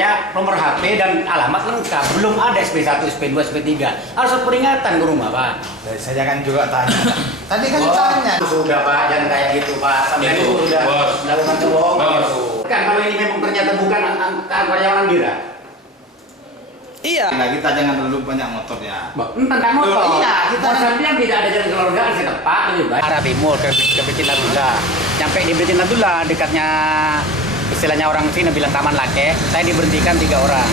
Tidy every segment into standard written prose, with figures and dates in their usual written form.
saya nomor HP dan alamat lengkap. Belum ada SP1, SP2, SP3. Harus peringatan ke rumah, Pak. Saya kan juga tanya. Tadi kan ditanya. Sudah, Pak, jangan kayak gitu, Pak. Sampai itu sudah melakukan kebohongan itu. Kan kalau ini memang ternyata bukan karyawan Andira. Iya. Nah, kita jangan terlalu banyak motornya. Tentang motor. Iya, kita bilang tidak ada jalan kekeluargaan setepat lebih baik. Arah timur ke Betin Nadula. Nyampe di Betin Nadula dekatnya istilahnya orang sini bilang Taman Lake. Saya diberhentikan 3 orang.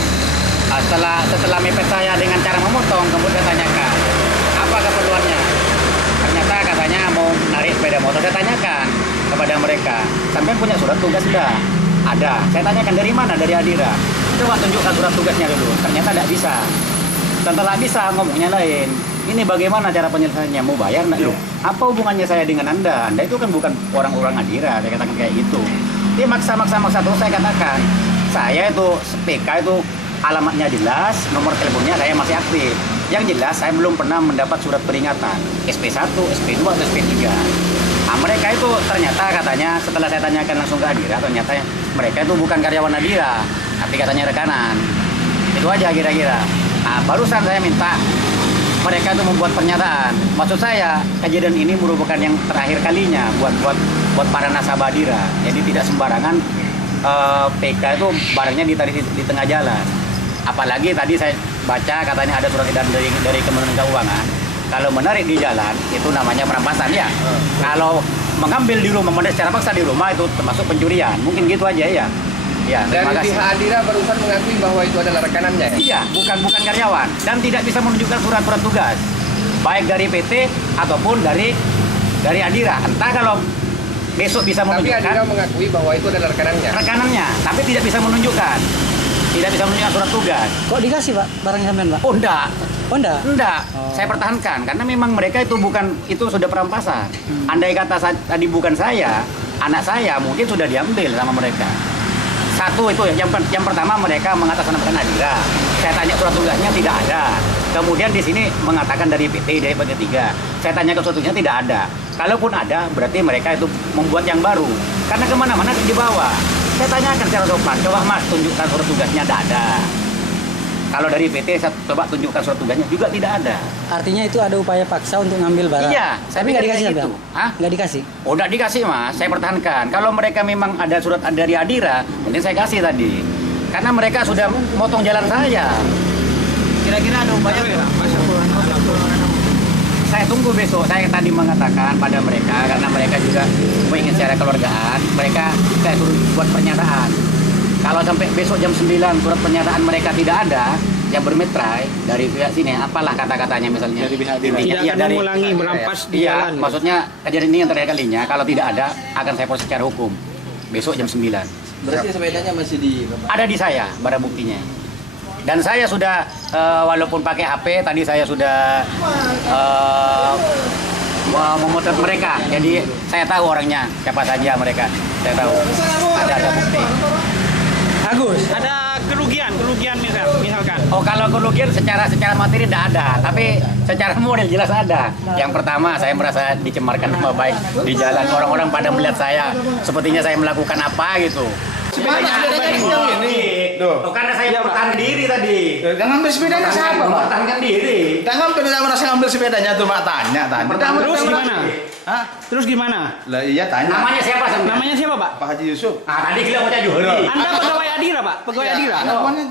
Setelah mepet saya dengan cara memotong, kemudian saya tanyakan apa keperluannya. Ternyata katanya mau narik sepeda motor. Saya tanyakan kepada mereka, sampai punya surat tugas sudah? Ada. Saya tanyakan dari mana? Dari Andira. Coba tunjukkan surat tugasnya dulu. Ternyata tidak bisa. Setelah bisa, ngomongnya lain. Ini bagaimana cara penyelesaiannya? Mau bayar nggak? Loh, apa hubungannya saya dengan Anda? Anda itu kan bukan orang-orang Andira. Saya katakan kayak gitu. Dia maksa terus saya katakan. Saya itu PK itu alamatnya jelas, nomor teleponnya saya masih aktif. Yang jelas saya belum pernah mendapat surat peringatan SP1, SP2, atau SP3. Nah, mereka itu ternyata katanya setelah saya tanyakan langsung ke Andira, ternyata mereka itu bukan karyawan Andira, tapi katanya rekanan. Itu aja kira-kira. Nah, barusan saya minta mereka itu membuat pernyataan. Maksud saya kejadian ini merupakan yang terakhir kalinya buat para nasabah Andira. Jadi tidak sembarangan PK itu barangnya ditarik di tengah jalan. Apalagi tadi saya baca katanya ada surat edaran dari Kementerian Keuangan. Kalau menarik di jalan itu namanya perampasan ya. Kalau mengambil di rumah, menarik secara paksa di rumah itu termasuk pencurian. Mungkin gitu aja ya. Ya, Dan pihak Andira barusan mengakui bahwa itu adalah rekanannya. Iya, bukan karyawan dan tidak bisa menunjukkan surat tugas baik dari PT ataupun dari Andira. Entah kalau besok bisa menunjukkan. Tapi Andira mengakui bahwa itu adalah rekanannya, tapi tidak bisa menunjukkan surat tugas. Kok dikasih, Pak, barangnya sampean, Pak? Oh, enggak. Oh, enggak? Enggak, saya pertahankan karena memang mereka itu sudah perampasan. Andai kata tadi bukan saya, anak saya mungkin sudah diambil sama mereka. Satu itu yang pertama mereka mengatasnamakan Andira. Saya tanya surat tugasnya tidak ada. Kemudian di sini mengatakan dari PT, dari PT 3. Saya tanya ke surat tugasnya tidak ada. Kalaupun ada, berarti mereka itu membuat yang baru. Karena kemana-mana dibawa. Saya tanyakan secara sopan, coba Mas tunjukkan surat tugasnya tidak ada. Kalau dari PT saya coba tunjukkan surat tugasnya juga tidak ada. Artinya itu ada upaya paksa untuk ngambil barang. Iya, tapi nggak dikasih gitu. Hah? Nggak dikasih? Oh, nggak dikasih Mas, saya pertahankan. Kalau mereka memang ada surat dari Andira, mungkin saya kasih tadi. Karena mereka sudah motong jalan saya. Kira-kira ada upaya nggak? Saya tunggu besok. Saya tadi mengatakan pada mereka karena mereka juga ingin secara keluargaan. Saya suruh buat pernyataan. Kalau sampai besok jam 9 surat pernyataan mereka tidak ada, yang bermetrai dari pihak sini, apalah kata-katanya misalnya. Dari pihak Andira. Tidak akan mengulangi merampas di jalan. jalan. Maksudnya kejadian ini yang terakhir kalinya. Kalau tidak ada, akan saya proses secara hukum. Besok jam 9. Berarti sepedanya masih di Bapak? Ada di saya barang buktinya. Dan saya sudah walaupun pakai HP tadi saya sudah memotret mereka. Jadi saya tahu orangnya siapa saja mereka. Saya tahu. Ada bukti. Agus, Ada kerugian misalkan. Oh, kalau kerugian secara materi tidak ada, tapi secara moral jelas ada. Yang pertama saya merasa dicemarkan nama baik di jalan, orang-orang pada melihat saya sepertinya saya melakukan apa gitu. Sepedanya ini. Tuh, karena saya pertahankan diri tadi. Yang ngambil sepedanya siapa, Pak? Pertahankan diri. Tidak merasa ngambil sepedanya tuh, Pak, tanya tadi. Terus gimana? Hah? Terus gimana? Lah iya tanya. Namanya siapa sebenarnya? Namanya siapa, Pak? Pak Haji Yusuf. Ah, tadi gila mau Johari. Anda pegawai Andira, Pak? Pegawai Andira? Anak buahnya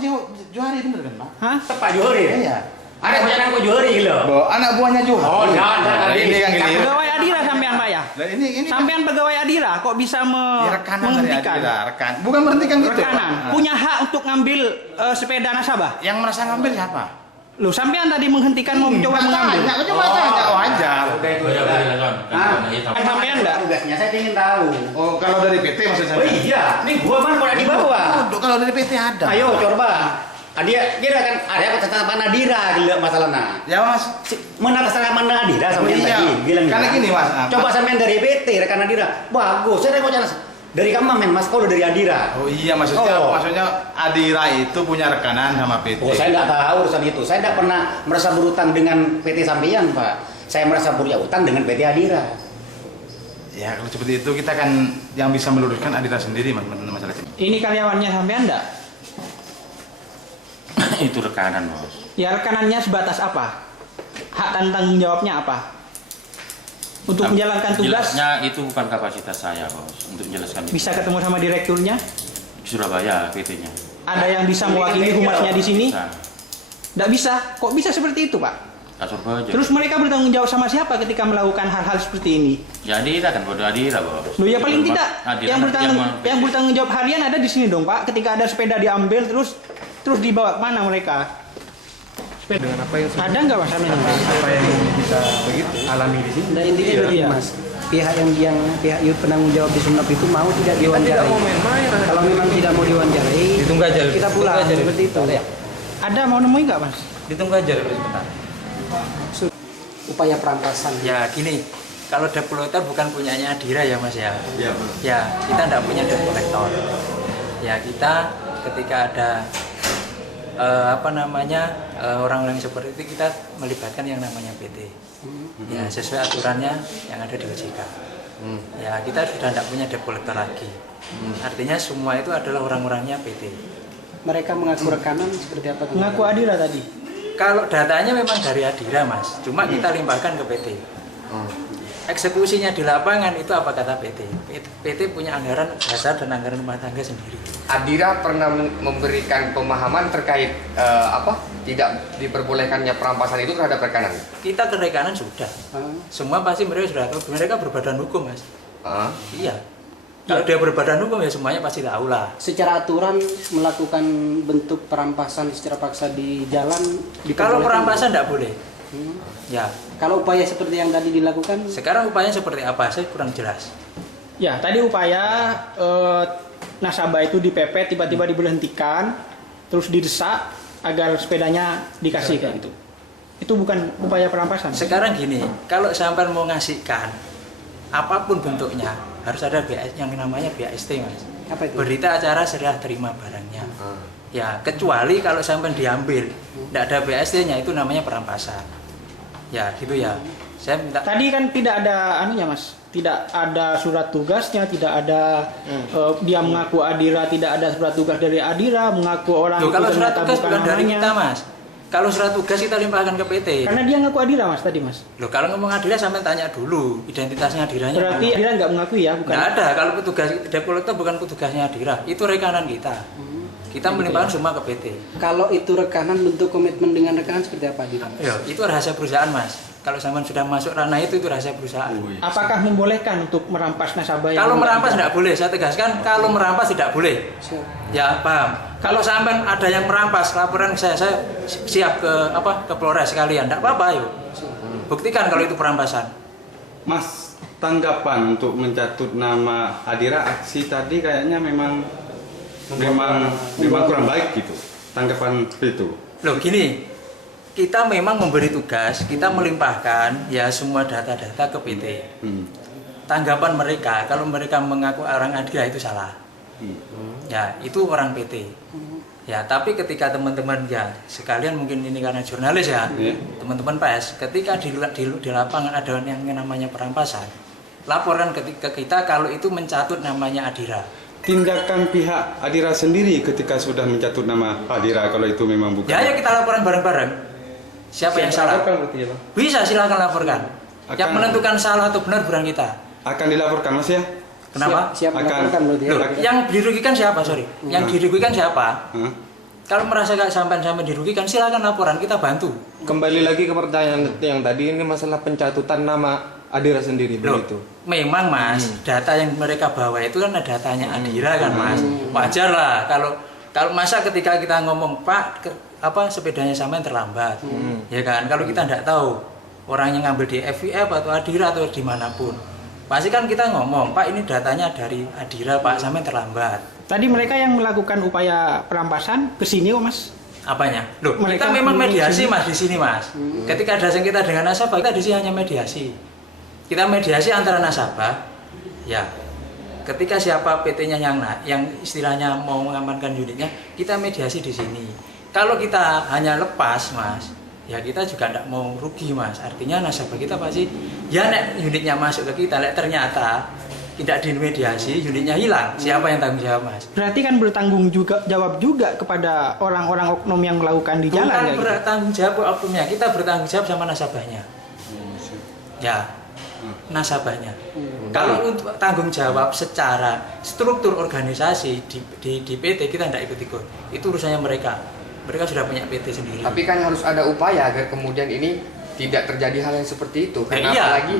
Johari bener kan, Pak? Hah? Pak Johari. Iya. Ada bocah kok Johari gila. Anak buahnya Johari. Oh, jangan tadi. Ini kan gini. Pegawai Andira sampean, Pak ya? Lah ini Sampean pegawai Andira kok bisa ya, rekanan dari menghentikan? Andira, rekan. Bukan menghentikan gitu, Rekanan. Pak. Punya hak untuk ngambil sepeda nasabah. Yang merasa ngambil siapa? Loh, sampean tadi menghentikan mau coba mengambil. Tanya, coba tanya, wajar. Udah itu aja. Kan sampean enggak? Tugasnya saya ingin tahu. Oh, kalau dari PT maksud saya. Oh iya, ini gua mana pernah dibawa. Oh, kalau dari PT ada. Ayo coba. Dia kira kan ada catatan Nadira gila masalahnya. Ya, Mas. Mengatasnamakan Nadira sama yang Iya. tadi. Gila. Karena gini, Mas. Coba sampean dari PT rekan Nadira. Bagus. Saya mau jalan dari kamu men Mas kalau dari Adira. Oh iya, maksudnya Adira itu punya rekanan sama PT. Oh, saya nggak tahu urusan itu. Saya nggak pernah merasa berutang dengan PT sampean, Pak. Saya merasa punya utang dengan PT Adira. Ya, kalau seperti itu kita kan yang bisa meluruskan Adira sendiri, Mas, masalah ini. Ini karyawannya sampean enggak? Itu rekanan, Bos. Ya rekanannya sebatas apa? Hak dan tanggung jawabnya apa? Untuk menjalankan tugas Jelasnya itu bukan kapasitas saya, Bos, untuk menjelaskan itu. bisa ketemu sama direkturnya? Di Surabaya PT-nya. Ada yang bisa mewakili humasnya di sini? Bisa. Tidak bisa. Kok bisa seperti itu, Pak? Kak Surabaya. Terus mereka bertanggung jawab sama siapa ketika melakukan hal-hal seperti ini? Ya Adira kan, bodoh Adira, Bos. Loh ya paling Itu, tidak Adira yang nanti yang bertanggung jawab harian ada di sini dong, Pak. Ketika ada sepeda diambil terus dibawa kemana mereka? Dengan apa yang Ada nggak Mas Amin? apa yang bisa begitu alami di sini? Nah intinya begini mas, pihak pihak penanggung jawab di Sumeneb itu mau tidak Kita tidak diwawancarai. mau main-main. Kalau memang tidak mau diwawancarai, Ditunggu aja. kita pulang seperti itu. Ada mau nemuin nggak Mas? Ditunggu aja dulu sebentar. Upaya perampasan. Ya gini, kalau debt collector bukan punyanya Adira ya Mas ya. Iya. Ya kita tidak punya debt collector. Ya kita ketika ada orang-orang seperti itu kita melibatkan yang namanya PT. Ya sesuai aturannya yang ada di OJK. Ya kita sudah tidak punya debt collector lagi. Artinya semua itu adalah orang-orangnya PT. Mereka mengaku rekanan seperti apa? Mengaku Adira tadi. Kalau datanya memang dari Adira Mas, cuma kita limpahkan ke PT. Eksekusinya di lapangan itu apa kata PT? PT punya anggaran dasar dan anggaran rumah tangga sendiri. Adira pernah memberikan pemahaman terkait tidak diperbolehkannya perampasan itu terhadap rekanan. Kita ke rekanan sudah. Semua pasti mereka sudah tahu. Mereka berbadan hukum, Mas. Iya. Kalau dia berbadan hukum ya semuanya pasti tahu lah. Secara aturan melakukan bentuk perampasan secara paksa di jalan. Kalau diperbolehkan? perampasan tidak boleh. Ya. Kalau upaya seperti yang tadi dilakukan, Sekarang upayanya seperti apa? Saya kurang jelas. Ya tadi upaya nasabah itu dipepet tiba-tiba diberhentikan, terus didesak agar sepedanya dikasihkan itu. Itu bukan upaya perampasan. Sekarang gini, kalau sampai mau ngasihkan apapun bentuknya harus ada yang namanya BAST Mas. apa itu? Berita acara serah terima barangnya. Ya, kecuali kalau sampai diambil, tidak ada BAST-nya itu namanya perampasan. Ya, gitu ya. Saya minta. Tadi kan tidak ada anunya Mas, tidak ada surat tugasnya, tidak ada dia mengaku Adira, tidak ada surat tugas dari Adira, mengaku orang Loh, kalau itu surat ternyata tugas bukan bukan dari namanya. kita Mas. Kalau surat tugas kita limpahkan ke PT. Karena dia ngaku Adira Mas tadi Mas. Loh, kalau ngomong Adira sampai tanya dulu identitasnya Adiranya. Berarti Adira nggak mengakui ya, bukan? Nggak ada. Kalau petugas debt collector bukan petugasnya Adira, itu rekanan kita. Kita melimpahkan semua ke PT. Kalau itu rekanan, bentuk komitmen dengan rekanan seperti apa Adira? Ya, itu rahasia perusahaan Mas. Kalau sampean sudah masuk ranah itu rahasia perusahaan. Apakah membolehkan untuk merampas nasabah yang Kalau merampas tidak tidak boleh, saya tegaskan kalau merampas tidak boleh. Ya paham. Kalau sampean ada yang merampas, laporan saya siap ke Polres sekalian. Tidak apa-apa yuk. Buktikan kalau itu perampasan. Mas, tanggapan untuk mencatut nama Adira aksi tadi kayaknya memang kurang baik gitu. Tanggapan seperti itu. Loh gini, kita memang memberi tugas, kita melimpahkan ya semua data-data ke PT. Tanggapan mereka, kalau mereka mengaku orang Adira itu salah. Ya, itu orang PT. Ya, tapi ketika teman-teman ya sekalian mungkin ini karena jurnalis ya, teman-teman pers, ketika di lapangan ada yang namanya perampasan, laporan ke kita kalau itu mencatut namanya Adira. Tindakan pihak Adira sendiri ketika sudah mencatut nama Adira kalau itu memang bukan. Ya, ayo kita laporan bareng-bareng. Siapa yang salah? Bisa silakan laporkan. Yang menentukan salah atau benar bukan kita. Akan dilaporkan Mas ya? Kenapa? Siap Akan. melaporkan berarti ya? Loh, yang dirugikan siapa? Sorry. Yang dirugikan siapa? Kalau merasa sampai dirugikan, silakan laporan, kita bantu. Kembali lagi ke pertanyaan yang tadi, ini masalah pencatutan nama Adira sendiri. Loh, begitu. memang Mas, data yang mereka bawa itu kan datanya Adira kan Mas. Wajar lah kalau masa ketika kita ngomong Pak sepedanya sampean terlambat. Ya kan, kalau kita tidak tahu orang yang ngambil di FVF atau Adira atau dimanapun, pasti kan kita ngomong Pak ini datanya dari Adira Pak, sampean terlambat. Tadi mereka yang melakukan upaya perampasan ke sini kok Mas. Apanya? Loh, Mereka kita memang mediasi sini. Mas di sini Mas. Ketika ada sengketa dengan nasabah, kita di sini hanya mediasi. Kita mediasi antara nasabah, ya. Ketika siapa PT-nya yang istilahnya mau mengamankan unitnya, kita mediasi di sini. Kalau kita hanya lepas Mas, ya kita juga tidak mau rugi Mas. Artinya nasabah kita pasti, ya nek unitnya masuk ke kita, nek ternyata tidak dimediasi, unitnya hilang. Siapa yang tanggung jawab, Mas? Berarti kan bertanggung jawab juga kepada orang-orang oknum yang melakukan di jalan. Bukan ya, gitu? bertanggung jawab oknumnya, kita bertanggung jawab sama nasabahnya. Ya, nasabahnya. Kalau untuk tanggung jawab secara struktur organisasi di PT kita tidak ikut-ikut. Itu urusannya mereka. Mereka sudah punya PT sendiri. Tapi kan harus ada upaya agar kemudian ini tidak terjadi hal yang seperti itu. Karena iya. apalagi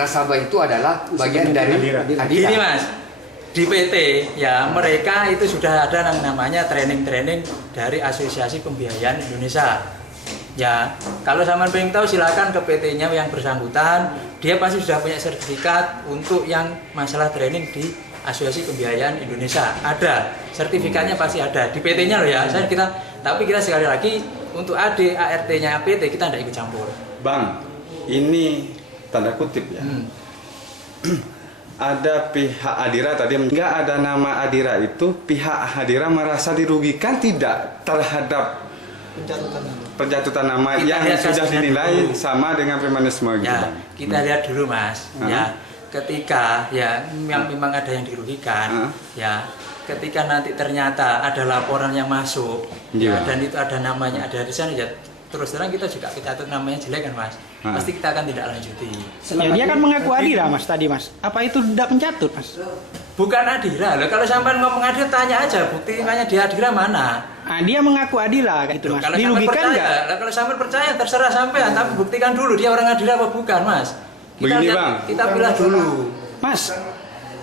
nasabah itu adalah bagian dari Adira. Gini Mas, di PT ya mereka itu sudah ada yang namanya training-training dari Asosiasi Pembiayaan Indonesia. Ya, kalau sampean pengen tahu silakan ke PT-nya yang bersangkutan, dia pasti sudah punya sertifikat untuk yang masalah training di Asosiasi Pembiayaan Indonesia. Ada, sertifikatnya pasti ada di PT-nya loh ya. Tapi kita sekali lagi untuk AD ART-nya PT kita tidak ikut campur. Bang, ini tanda kutip ya. Ada pihak Adira tadi, nggak ada nama Adira itu, pihak Adira merasa dirugikan tidak terhadap penjatuhan nama Kita yang sudah dinilai sama dengan premanisme gitu, Ya, Bang. kita lihat dulu Mas. Ya, ketika ya yang memang ada yang dirugikan, ya ketika nanti ternyata ada laporan yang masuk, ya, dan itu ada namanya ada di sana, ya terus terang kita juga catat namanya jelek kan Mas, pasti kita akan tidak lanjuti. Ya, dia kan mengaku Adira Mas tadi Mas. Apa itu tidak pencatut Mas? Bukan Adira, loh kalau sampai ngomong Adira tanya aja buktinya di Adira mana. Nah, dia mengaku Adira gitu Mas. Kalau Dirugikan percaya, nggak? kalau sampai percaya terserah sampean, tapi buktikan dulu dia orang Adira apa bukan Mas. Begini, Bang. Kita pilih dulu. Mas,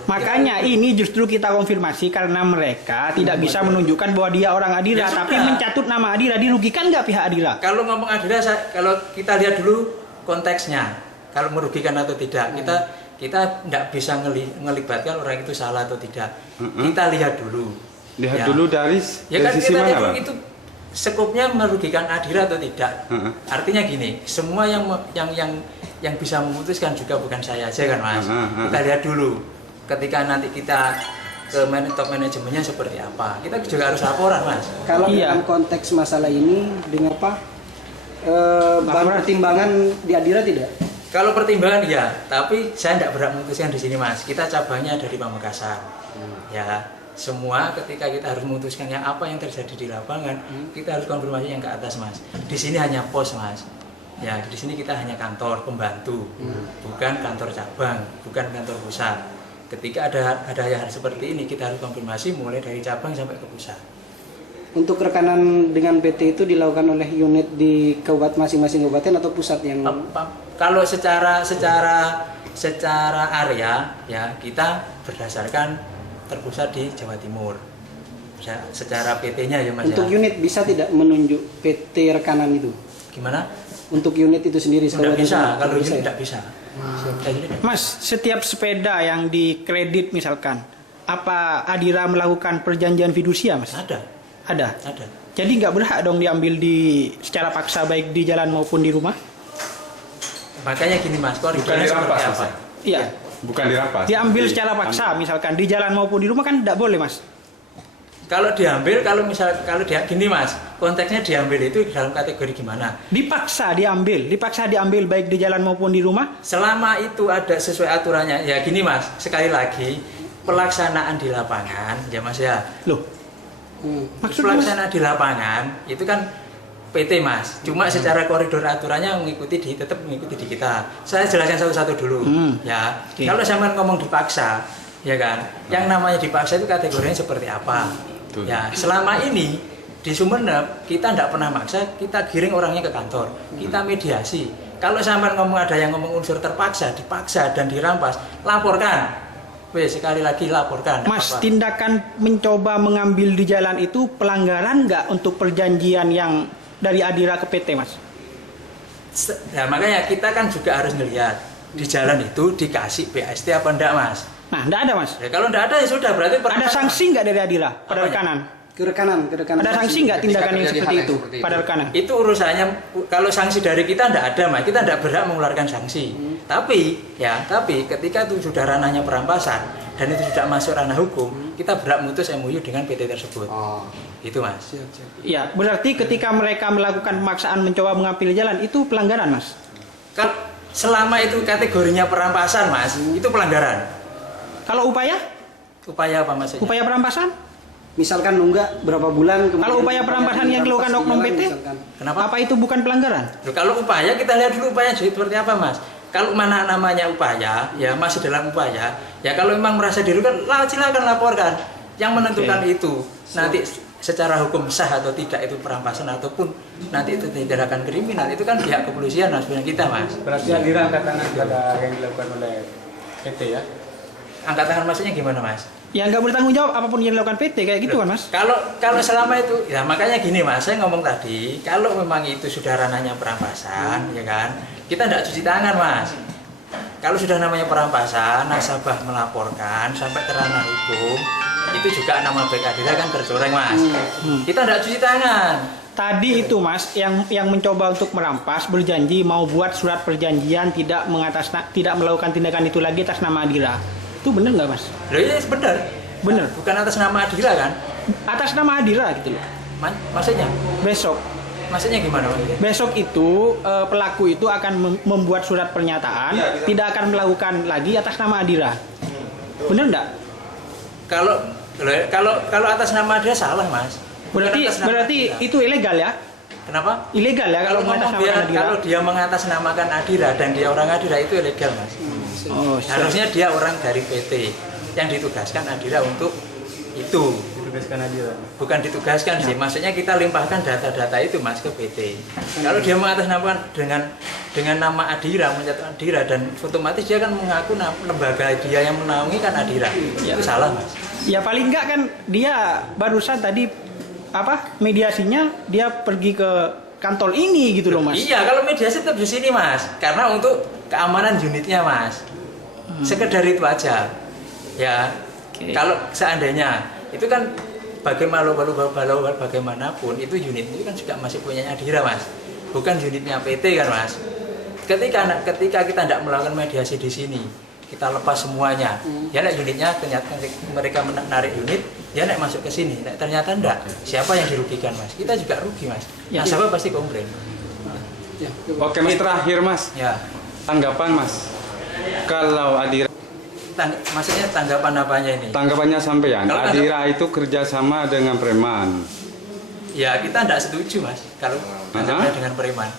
makanya ini justru kita konfirmasi karena mereka tidak bisa menunjukkan bahwa dia orang Adira, Ya tapi sudah. mencatut nama Adira. Dirugikan nggak pihak Adira? Kalau ngomong Adira, kalau kita lihat dulu konteksnya, kalau merugikan atau tidak, kita tidak bisa ngelibatkan orang itu salah atau tidak. Kita lihat dulu. Lihat Ya. dulu dari Ya kan sisi kita mana, lihat dulu Bang? itu skopnya merugikan Adira atau tidak. Artinya gini, semua yang bisa memutuskan juga bukan saya aja kan Mas. Kita lihat dulu. Ketika nanti kita ke top manajemennya seperti apa, kita juga harus laporan Mas. Kalau Iya. dalam konteks masalah ini dengan apa bahan pertimbangan di Adira tidak? Kalau pertimbangan ya, tapi saya tidak berhak memutuskan di sini Mas. Kita cabangnya dari Pamekasan. Ya, semua ketika kita harus memutuskan yang apa yang terjadi di lapangan, kita harus konfirmasi yang ke atas Mas. Di sini hanya pos Mas. Ya, di sini kita hanya kantor pembantu, bukan kantor cabang, bukan kantor pusat. Ketika ada hal seperti ini, kita harus konfirmasi mulai dari cabang sampai ke pusat. Untuk rekanan dengan PT itu dilakukan oleh unit di kabupaten masing-masing kabupaten atau pusat yang Kalau secara area ya kita berdasarkan terpusat di Jawa Timur. Secara PT-nya ya Mas. untuk ya. unit bisa tidak menunjuk PT rekanan itu? Gimana? Untuk unit itu sendiri Tidak bisa, kabupaten kalau bisa ini ya? tidak bisa. Mas, setiap sepeda yang dikredit misalkan, apa Adira melakukan perjanjian fidusia Mas? Ada. Ada. Jadi nggak berhak dong diambil secara paksa baik di jalan maupun di rumah? Makanya gini Mas, koridornya seperti dirampas, apa? Mas, Iya. Bukan dirampas. Diambil tapi secara paksa misalkan di jalan maupun di rumah kan tidak boleh Mas. Kalau diambil, gini Mas, konteksnya diambil itu dalam kategori gimana? Dipaksa diambil baik di jalan maupun di rumah. Selama itu ada sesuai aturannya, ya gini Mas, sekali lagi pelaksanaan di lapangan, ya Mas ya. Loh, maksudnya Mas? Pelaksanaan di lapangan itu kan PT Mas, cuma secara koridor aturannya tetap mengikuti di kita. Saya jelaskan satu-satu dulu, ya. Oke. Kalau sampean ngomong dipaksa, ya kan, yang namanya dipaksa itu kategorinya seperti apa? Ya, selama ini di Sumeneb kita tidak pernah maksa, kita giring orangnya ke kantor, kita mediasi. Kalau sampean ngomong ada yang ngomong unsur terpaksa, dipaksa dan dirampas, laporkan. Wes sekali lagi laporkan. Mas, apa-apa. tindakan mencoba mengambil di jalan itu pelanggaran nggak untuk perjanjian yang dari Adira ke PT Mas? Nah, makanya kita kan juga harus ngelihat di jalan itu dikasih BST apa enggak Mas? Nah, nggak ada Mas. Ya, kalau enggak ada ya sudah berarti Ada sanksi nggak dari Adira pada Apanya? rekanan? Kerekanan Ada sanksi nggak tindakan yang terjadi seperti hal yang itu seperti itu? pada rekanan? Itu urusannya, kalau sanksi dari kita enggak ada Mas, kita enggak berhak mengeluarkan sanksi. Tapi ketika itu sudah ranahnya perampasan dan itu sudah masuk ranah hukum, kita berhak memutus MOU dengan PT tersebut. Itu Mas. Ya, berarti ketika mereka melakukan pemaksaan mencoba mengambil jalan itu pelanggaran Mas. Kan selama itu kategorinya perampasan mas, itu pelanggaran. Kalau upaya? Upaya apa maksudnya? Upaya perampasan? Misalkan nunggak berapa bulan kemudian Kalau upaya perampasan yang dilakukan oknum PT? misalkan. Kenapa? Apa itu bukan pelanggaran? Loh, kalau upaya kita lihat dulu upaya seperti apa mas. Kalau mana namanya upaya, ya masih dalam upaya. Ya kalau memang merasa dirugikan, silakan laporkan. Yang menentukan itu nanti secara hukum sah atau tidak itu perampasan ataupun nanti itu tindakan kriminal itu kan pihak kepolisian mas, bukan kita mas. Berarti Adira angkat tangan pada yang dilakukan oleh PT ya? Angkat tangan maksudnya gimana mas? Ya nggak bertanggung jawab apapun yang dilakukan PT kayak gitu kan mas? Kalau selama itu, ya makanya gini mas, saya ngomong tadi, kalau memang itu sudah ranahnya perampasan, ya kan, kita tidak cuci tangan mas. Kalau sudah namanya perampasan, nasabah melaporkan sampai ke ranah hukum, itu juga nama baik Adira kan tercoreng mas. Kita tidak cuci tangan. Tadi itu mas, yang mencoba untuk merampas berjanji mau buat surat perjanjian tidak melakukan tindakan itu lagi atas nama Adira. Itu benar nggak mas? Loh iya benar. Benar. Bukan atas nama Adira kan? Atas nama Adira gitu loh. Maksudnya? Maksudnya gimana mas? Besok itu pelaku itu akan membuat surat pernyataan tidak akan melakukan lagi atas nama Adira. Benar nggak? Kalau atas nama Adira salah mas. Berarti itu ilegal ya? Kenapa? Ilegal ya kalau mengatasnamakan Adira. Kalau dia mengatasnamakan Adira dan dia orang Adira itu ilegal mas. Oh, harusnya dia orang dari PT yang ditugaskan Adira untuk itu. Ditugaskan Adira. Bukan ditugaskan sih, maksudnya kita limpahkan data-data itu mas ke PT. Kalau dia mengatasnamakan dengan nama Adira, menyatakan Adira dan otomatis dia kan mengaku lembaga dia yang menaungi kan Adira. Itu salah mas. Ya paling enggak kan dia barusan tadi mediasinya dia pergi ke kantor ini gitu loh mas. Iya, kalau mediasi tetap di sini mas, karena untuk keamanan unitnya mas. Sekedar itu aja. Ya, kalau seandainya itu kan bagaimanapun itu unit itu kan juga masih punya Adira mas, bukan unitnya PT kan mas. Ketika kita tidak melakukan mediasi di sini, kita lepas semuanya. Ya nek unitnya ternyata mereka menarik unit, ya nek masuk ke sini, nek ternyata enggak, siapa yang dirugikan mas? Kita juga rugi mas. Nasabah pasti komplain. Oke mas, terakhir mas, Ya. tanggapan mas, kalau Adira, Maksudnya tanggapan apanya ini? tanggapannya sampean, Kalau Adira itu kerjasama dengan preman. Ya kita tidak setuju mas kalau tanggapannya dengan preman.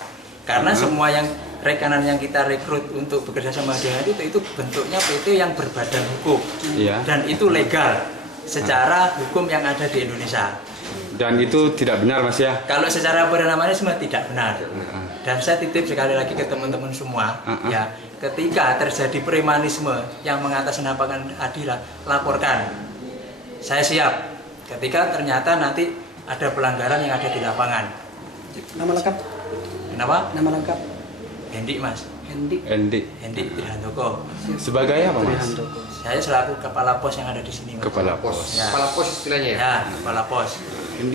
Karena semua yang rekanan yang kita rekrut untuk bekerja sama dengan itu bentuknya PT yang berbadan hukum. Iya. Dan itu legal secara hukum yang ada di Indonesia. Dan itu tidak benar mas ya? Kalau secara bernamanisme tidak benar. Dan saya titip sekali lagi ke teman-teman semua, ya ketika terjadi premanisme yang mengatasnamakan Adira, laporkan. Saya siap. Ketika ternyata nanti ada pelanggaran yang ada di lapangan. Nama lengkap? Kenapa? Nama lengkap? Hendi mas. Endi. Hendi Trihandoko. Sebagai apa mas? Saya selaku kepala pos yang ada di sini mas. Kepala pos. Ya. Kepala pos istilahnya ya? Ya, kepala pos.